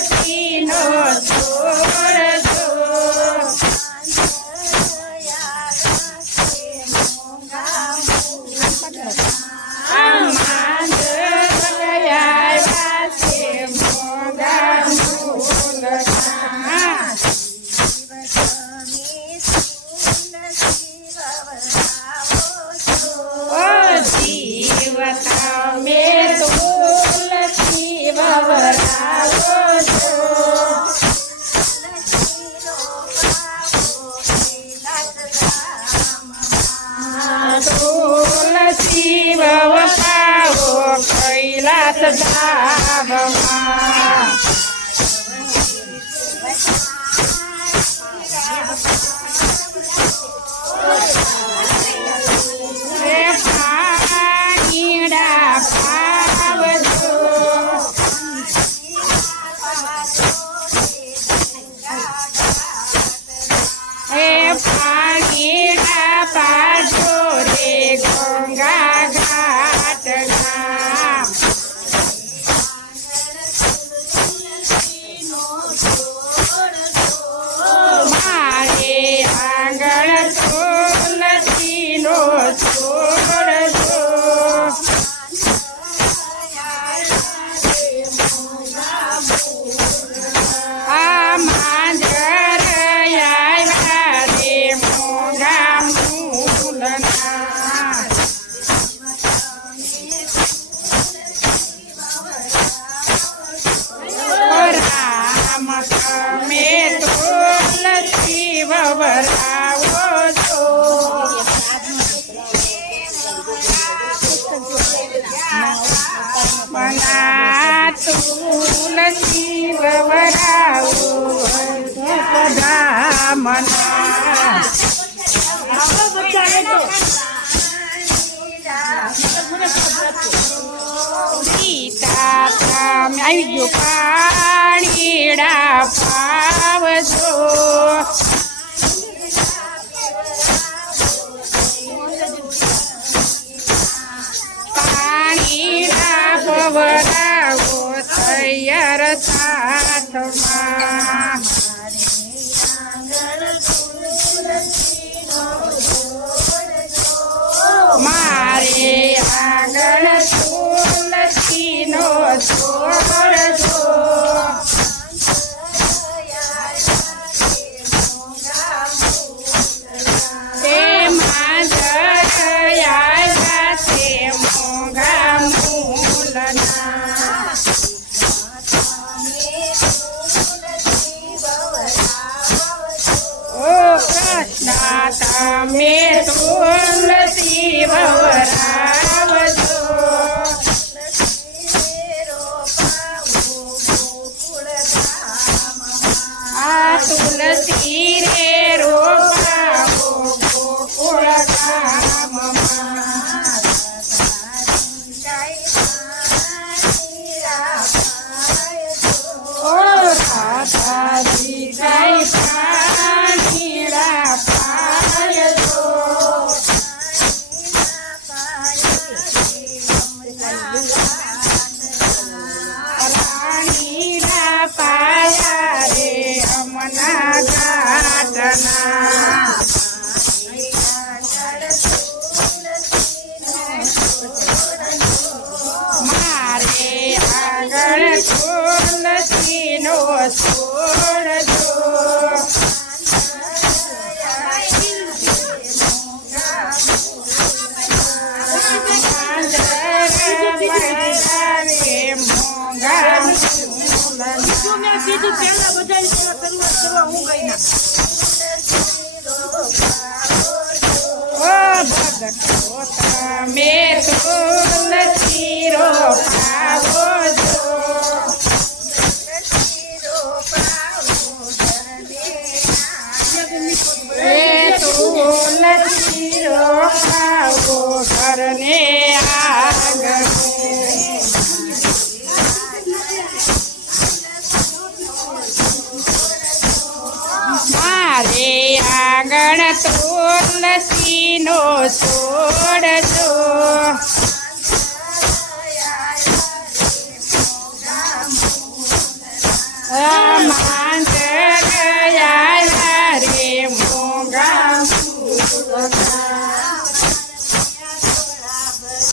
તુલસીનો છોડજો તુલસી વપાવો કૈલાસ ધામમાં પાણીડા પાવજો પાણીડા પાજો રે ગંગા ઘાટના મારે આંગણ તુલસીનો છોડજો આ માંજર આવ્યા રે મોંઘા મૂલના રામ તમે તુલસી વવરાવો છો મના તુલસી વવરાવો બધા મના સીતા તમે આવી ગયો પાણીડા પાવજો પાણીડા પવરાવો તૈયાર સાથમાં મારે આંગણ તુલસીનો છોડજો તેમાં જયા છે મોંઘા મૂલના ઓ કૃષ્ણ તમે તુલસી વવરાવજો આ તુલસી રે રોપાવો ગોકુળ ધામમાં ઓ રાધાજી જય પાણીડા પાયજો પાણીડા પાયા રે અમના ઘાટના મારે આગળ તુલસીનો છોડજો ભગતો તમે તુલસી રોપાવો છો તુલસી રોપાવો ઘરને આગળ મારે આંગણ તુલસીનો છોડજો સીતારામ